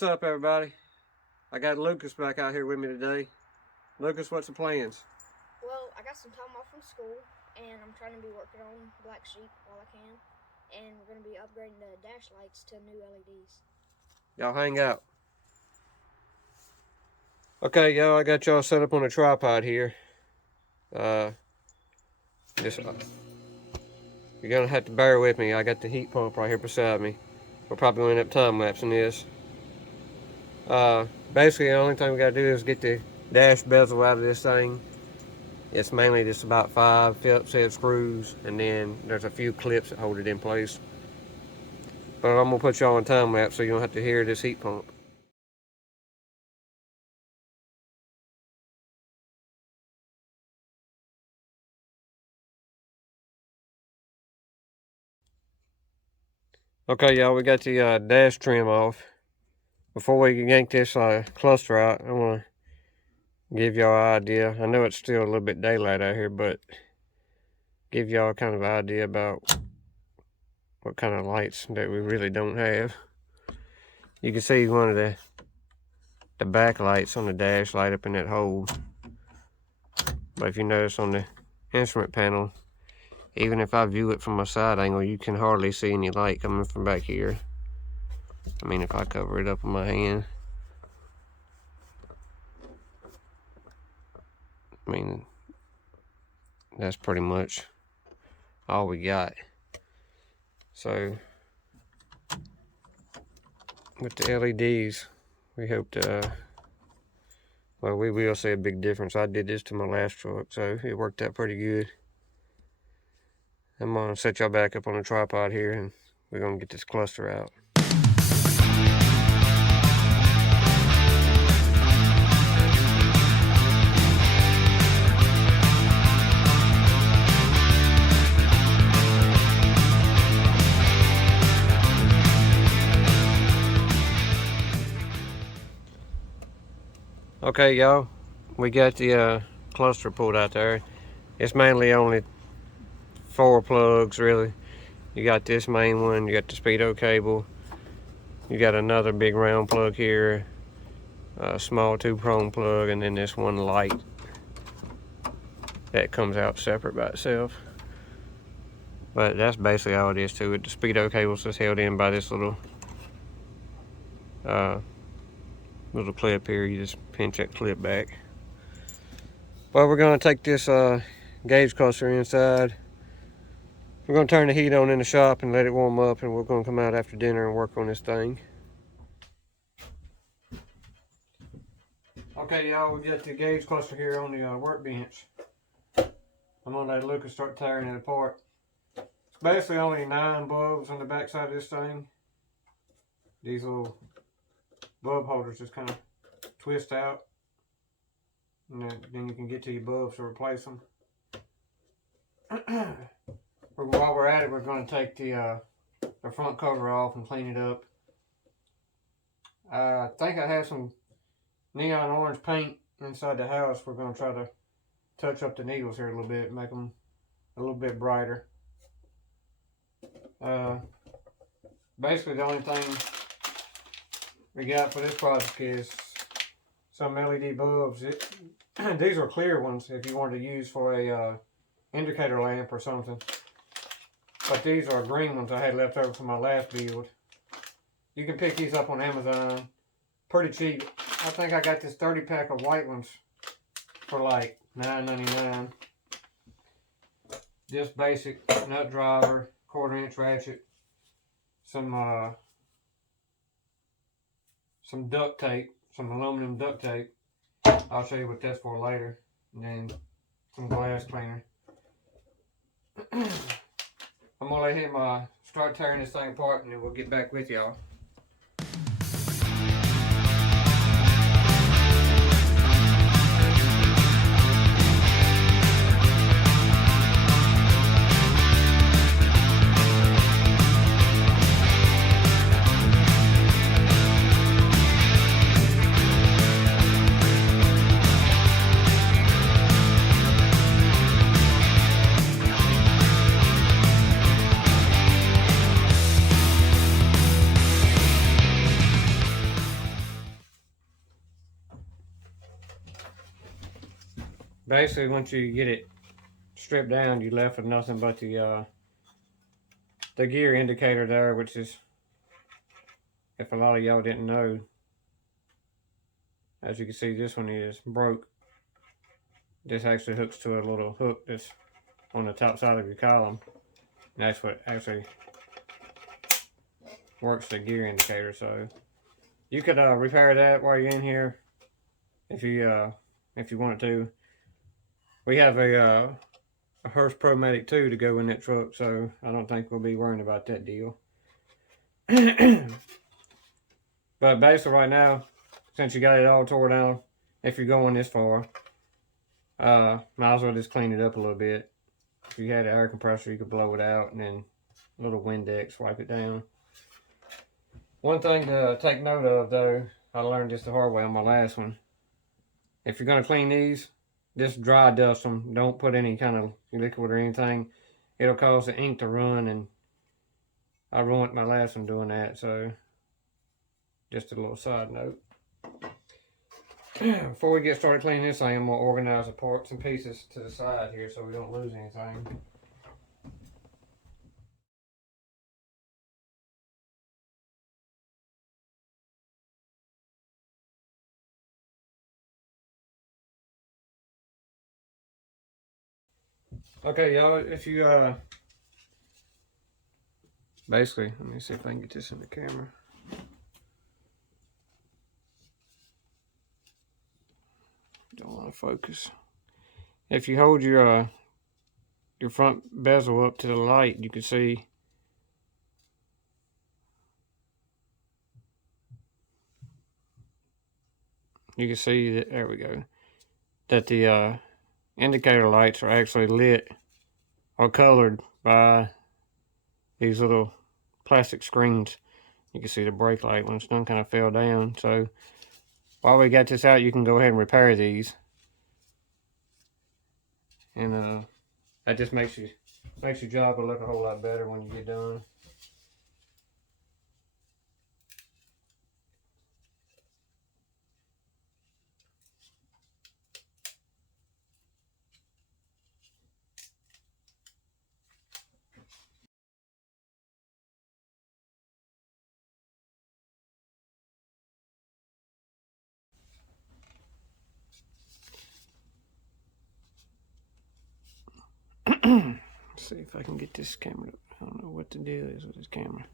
What's up, everybody? I got Lucas back out here with me today. Lucas, what's the plans? Well, I got some time off from school, and I'm trying to be working on Blacksheep while I can. And we're going to be upgrading the dash lights to new LEDs. Y'all hang out. Okay, y'all, I got y'all set up on a tripod here. You're gonna have to bear with me. I got the heat pump right here beside me. We'll probably end up time-lapsing this. Basically, the only thing we gotta do is get the dash bezel out of this thing. It's mainly just about 5 Phillips head screws, and then there's a few clips that hold it in place. But I'm gonna put y'all on time-lapse so you don't have to hear this heat pump. Okay, y'all, we got the dash trim off. Before we yank this cluster out, I want to give y'all an idea. I know it's still a little bit daylight out here, but give y'all kind of an idea about what kind of lights that we really don't have. You can see one of the back lights on the dash light up in that hole. But if you notice on the instrument panel, even if I view it from a side angle, you can hardly see any light coming from back here. I mean, if I cover it up with my hand, I mean, that's pretty much all we got. So, with the LEDs, we hope to, well, we will see a big difference. I did this to my last truck, so it worked out pretty good. I'm gonna set y'all back up on a tripod here, and we're gonna get this cluster out. Okay, y'all, we got the cluster pulled out there. It's mainly only 4 plugs, really. You got this main one, you got the speedo cable, you got another big round plug here, a small 2-prong plug, and then this one light that comes out separate by itself. But that's basically all it is to it. The speedo cable's just held in by this little clip here. You just pinch that clip back. Well, we're going to take this gauge cluster inside. We're going to turn the heat on in the shop and let it warm up, and we're going to come out after dinner and work on this thing. Okay, y'all, we got the gauge cluster here on the workbench. I'm going to let Lucas start tearing it apart. It's basically only 9 bulbs on the back side of this thing. These little bulb holders just kind of twist out, and then you can get to your bulbs to replace them. While we're at it, we're going to take the front cover off and clean it up. I think I have some neon orange paint inside the house. We're going to try to touch up the needles here a little bit, make them a little bit brighter. Basically, the only thing we got for this project is some LED bulbs. These are clear ones if you wanted to use for a indicator lamp or something. But these are green ones I had left over from my last build. You can pick these up on Amazon. Pretty cheap. I think I got this 30-pack of white ones for like $9.99. Just basic nut driver, 1/4-inch ratchet, some duct tape, some aluminum duct tape. I'll show you what that's for later. And then some glass cleaner. I'm gonna let him start tearing this thing apart, and then we'll get back with y'all. basically once you get it stripped down, you left with nothing but the gear indicator there, which is, if a lot of y'all didn't know, as you can see, this one is broke. This actually hooks to a little hook that's on the top side of your column, and that's what actually works the gear indicator. So you could repair that while you're in here if you wanted to. We have a Hearst ProMatic 2 to go in that truck, so I don't think we'll be worrying about that deal. But basically right now, since you got it all tore down, if you're going this far, might as well just clean it up a little bit. If you had an air compressor, you could blow it out and then a little Windex wipe it down. One thing to take note of though, I learned this the hard way on my last one. If you're going to clean these, just dry dust them. Don't put any kind of liquid or anything. It'll cause the ink to run, and I ruined my last one doing that. So just a little side note. Before we get started cleaning this thing, I'm going to organize the parts and pieces to the side here so we don't lose anything. Okay, y'all, if you, basically, let me see if I can get this in the camera. Don't want to focus. If you hold your front bezel up to the light, you can see that, there we go, that the indicator lights are actually lit or colored by these little plastic screens. You can see the brake light when it's done kind of fell down. So while we got this out, you can go ahead and repair these, and that just makes your job look a whole lot better when you get done. Let's see if I can get this camera. I don't know what the deal is with this camera.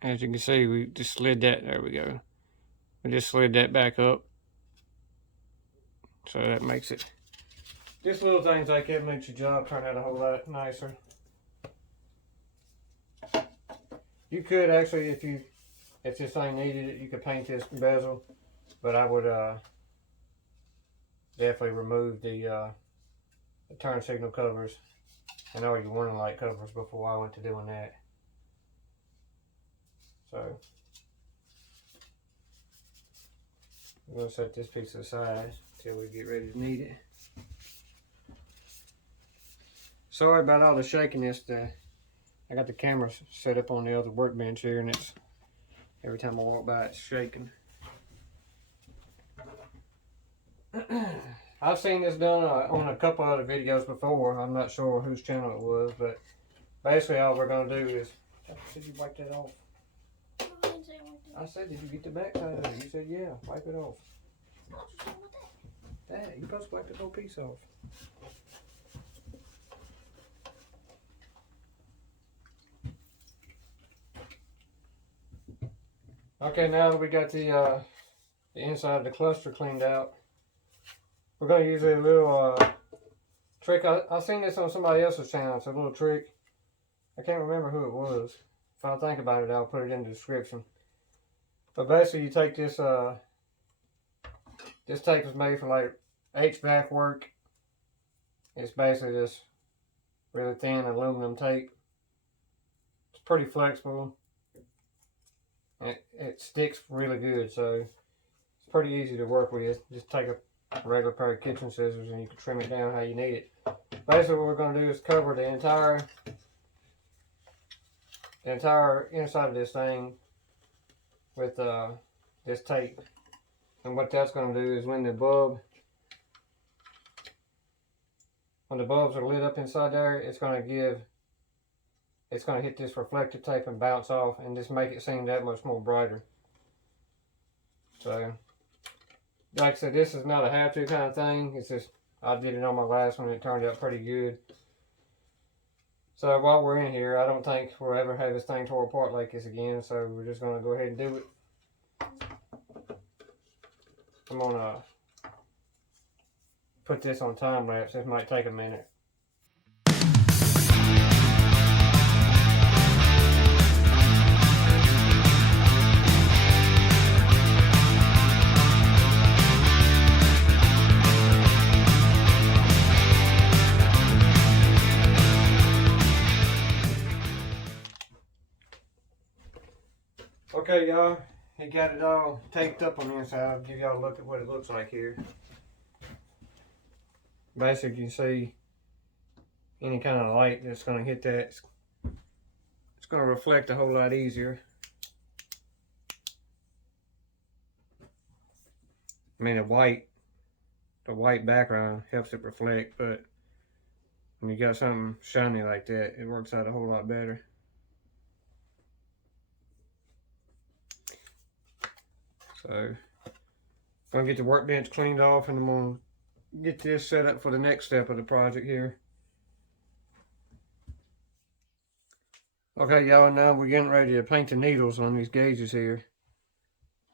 As you can see, we just slid that, there we go. We just slid that back up. So that makes it, just little things like that makes your job turn out a whole lot nicer. You could actually, if this thing needed it, you could paint this bezel, but I would definitely remove the turn signal covers and all your warning light covers before I went to doing that. So I'm going to set this piece aside until we get ready to need it. Sorry about all the shakiness. I got the camera set up on the other workbench here, and it's every time I walk by it's shaking. I've seen this done on a couple other videos before. I'm not sure whose channel it was, but basically all we're going to do is, did you wipe that off? I said, did you get the back side of it? You said, yeah, wipe it off. Dad, you're supposed to wipe the whole piece off. Okay, now that we got the inside of the cluster cleaned out, we're going to use a little trick. I seen this on somebody else's channel. It's a little trick. I can't remember who it was. If I think about it, I'll put it in the description. But basically, you take this. This tape is made for like HVAC work. It's basically this really thin aluminum tape. It's pretty flexible. It sticks really good, so it's pretty easy to work with. Just take a regular pair of kitchen scissors and you can trim it down how you need it. Basically what we're going to do is cover the entire inside of this thing with this tape. And what that's going to do is when the bulbs are lit up inside there, it's going to hit this reflective tape and bounce off and just make it seem that much more brighter. So, like I said, this is not a have-to kind of thing. It's just, I did it on my last one and it turned out pretty good. So while we're in here, I don't think we'll ever have this thing tore apart like this again. So we're just going to go ahead and do it. I'm going to put this on time lapse. This might take a minute. Okay, y'all, he got it all taped up on the inside. I'll give y'all a look at what it looks like here. Basically, you can see any kind of light that's going to hit that. It's going to reflect a whole lot easier. I mean, the white background helps it reflect, but when you got something shiny like that, it works out a whole lot better. So, I'm going to get the workbench cleaned off and I'm going to get this set up for the next step of the project here. Okay, y'all, now we're getting ready to paint the needles on these gauges here.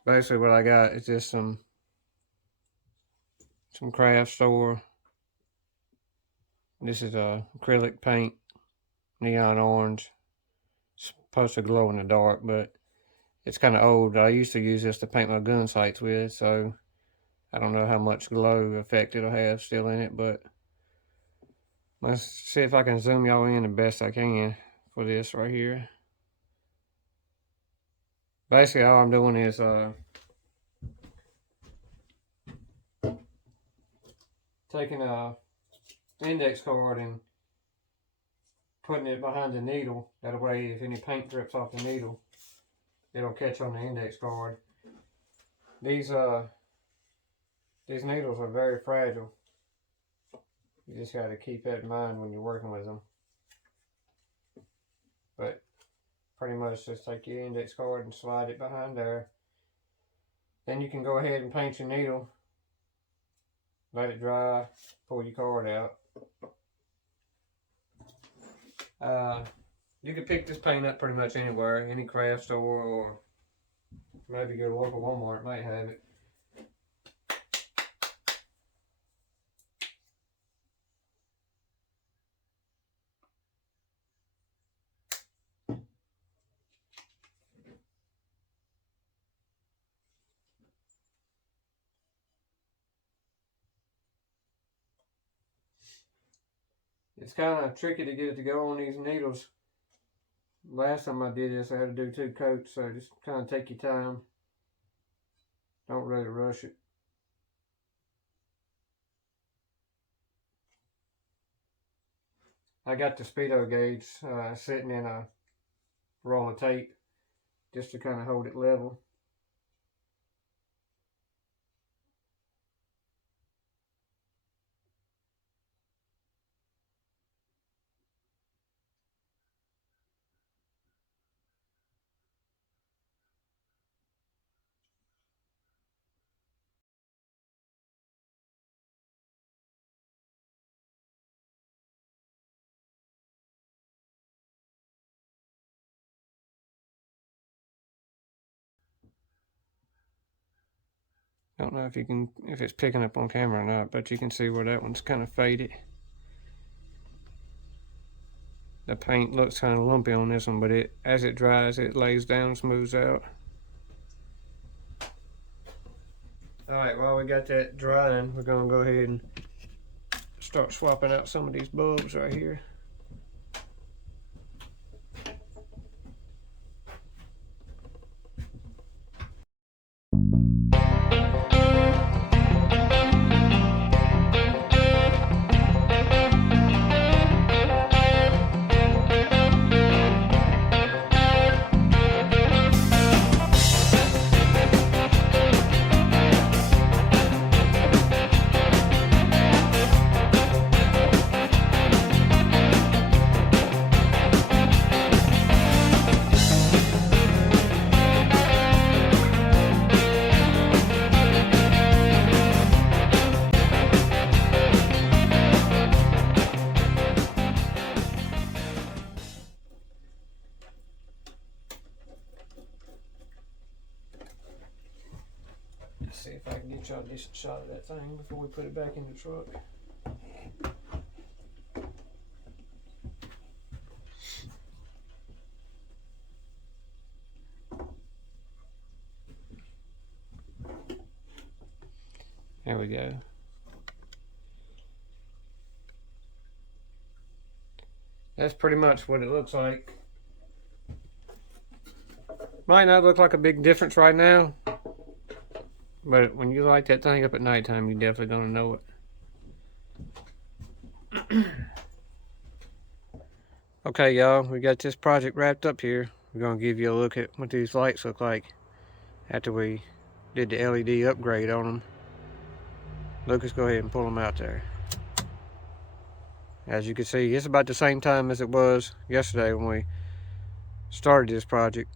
Basically what I got is just some craft store. This is acrylic paint, neon orange. It's supposed to glow in the dark, but it's kind of old. I used to use this to paint my gun sights with, so I don't know how much glow effect it'll have still in it, but let's see if I can zoom y'all in the best I can for this right here. Basically, all I'm doing is taking a index card and putting it behind the needle. That way, if any paint drips off the needle, it'll catch on the index card. These needles are very fragile. You just got to keep that in mind when you're working with them. But pretty much just take your index card and slide it behind there. Then you can go ahead and paint your needle. Let it dry, pull your card out. You can pick this paint up pretty much anywhere, any craft store, or maybe go to local Walmart might have it. It's kind of tricky to get it to go on these needles. Last time I did this, I had to do 2 coats, so just kind of take your time. Don't really rush it. I got the speedo gauge sitting in a roll of tape just to kind of hold it level. Don't know if it's picking up on camera or not, but you can see where that one's kind of faded. The paint looks kind of lumpy on this one, but as it dries, it lays down, smooths out. Alright, while we got that drying, we're going to go ahead and start swapping out some of these bulbs right here. see if I can get y'all a decent shot of that thing before we put it back in the truck. There we go. That's pretty much what it looks like. Might not look like a big difference right now, but when you light that thing up at nighttime, you're definitely gonna know it. Okay, y'all, we got this project wrapped up here. We're gonna give you a look at what these lights look like after we did the LED upgrade on them. Lucas, go ahead and pull them out there. As you can see, it's about the same time as it was yesterday when we started this project.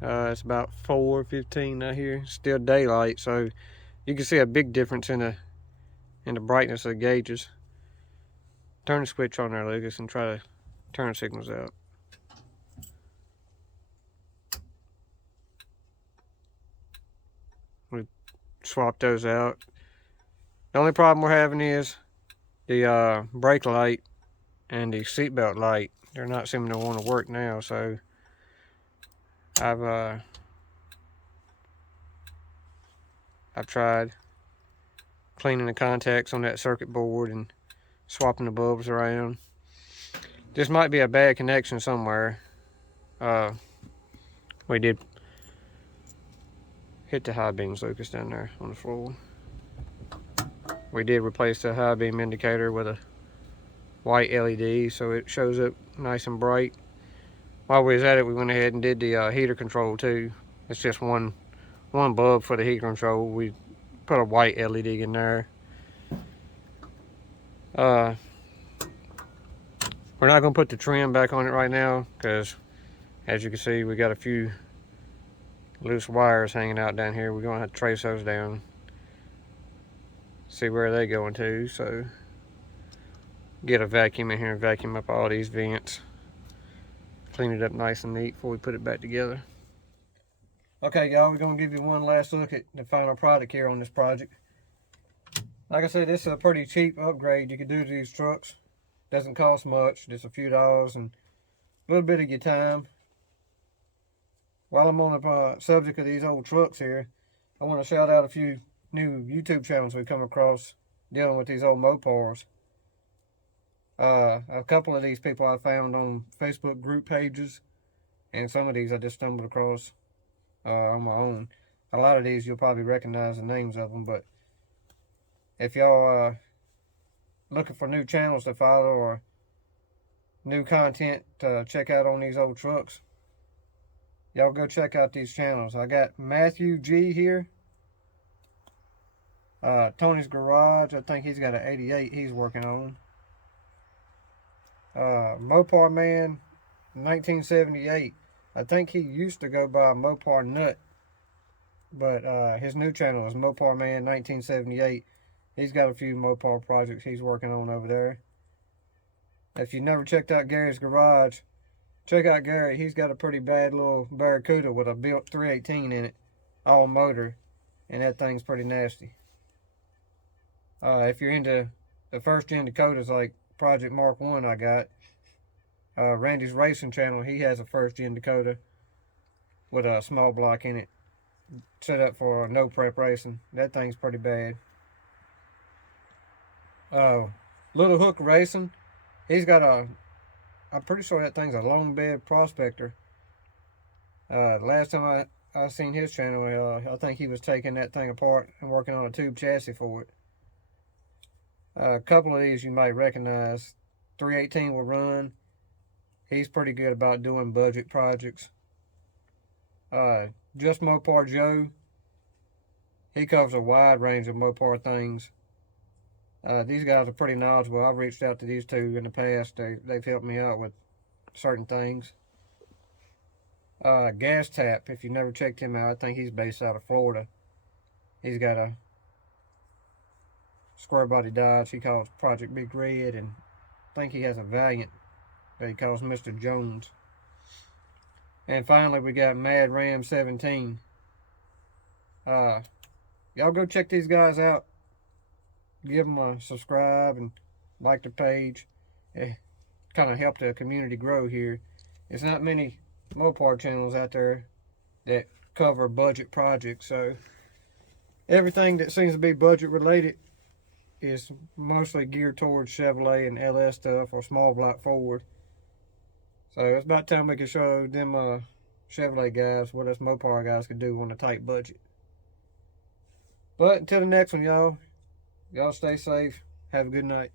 It's about 4:15 out here, still daylight, so you can see a big difference in the brightness of the gauges. Turn the switch on there, Lucas, and try to turn signals out. We swapped those out. The only problem we're having is the brake light and the seatbelt light. They're not seeming to want to work now, so I've tried cleaning the contacts on that circuit board and swapping the bulbs around. This might be a bad connection somewhere. We did hit the high beams, Lucas, down there on the floor. We did replace the high beam indicator with a white LED so it shows up nice and bright. While we was at it, we went ahead and did the heater control too. It's just one bulb for the heater control. We put a white LED in there. We're not going to put the trim back on it right now because, as you can see, we got a few loose wires hanging out down here. We're going to have to trace those down, see where they going to. So get a vacuum in here and vacuum up all these vents, clean it up nice and neat before we put it back together. Okay, y'all, we're going to give you one last look at the final product here on this project. Like I said, this is a pretty cheap upgrade you can do to these trucks. Doesn't cost much, just a few dollars and a little bit of your time. While I'm on the subject of these old trucks here, I want to shout out a few new YouTube channels we come across dealing with these old Mopars. A couple of these people I found on Facebook group pages, and some of these I just stumbled across on my own. A lot of these you'll probably recognize the names of them, but if y'all looking for new channels to follow or new content to check out on these old trucks, y'all go check out these channels. I got Matthew G here. Tony's Garage, I think he's got an 88 he's working on. Mopar Man 1978. I think he used to go by Mopar Nut, but his new channel is Mopar Man 1978. He's got a few Mopar projects he's working on over there. If you never checked out Gary's Garage, check out Gary. He's got a pretty bad little Barracuda with a built 318 in it, all motor, and that thing's pretty nasty. If you're into the first gen Dakotas like Project Mark 1 I got, Randy's Racing channel, he has a first gen Dakota with a small block in it, set up for no prep racing. That thing's pretty bad. Lil Hook Racing, he's got I'm pretty sure that thing's a long bed prospector. Last time I seen his channel, I think he was taking that thing apart and working on a tube chassis for it. A couple of these you might recognize. 318 will run. He's pretty good about doing budget projects. Just Mopar Joe, he covers a wide range of Mopar things. These guys are pretty knowledgeable. I've reached out to these two in the past. They've helped me out with certain things. Gas Tap, if you never checked him out, I think he's based out of Florida. He's got a square body Dodge he calls Project Big Red, and I think he has a Valiant that he calls Mr. Jones. And finally we got Mad Ram 17. Y'all go check these guys out. Give them a subscribe and like the page. Kind of help the community grow here. There's not many Mopar channels out there that cover budget projects, so everything that seems to be budget related is mostly geared towards Chevrolet and LS stuff or small block Ford. So it's about time we can show them Chevrolet guys what us Mopar guys can do on a tight budget. But until the next one, y'all stay safe. Have a good night.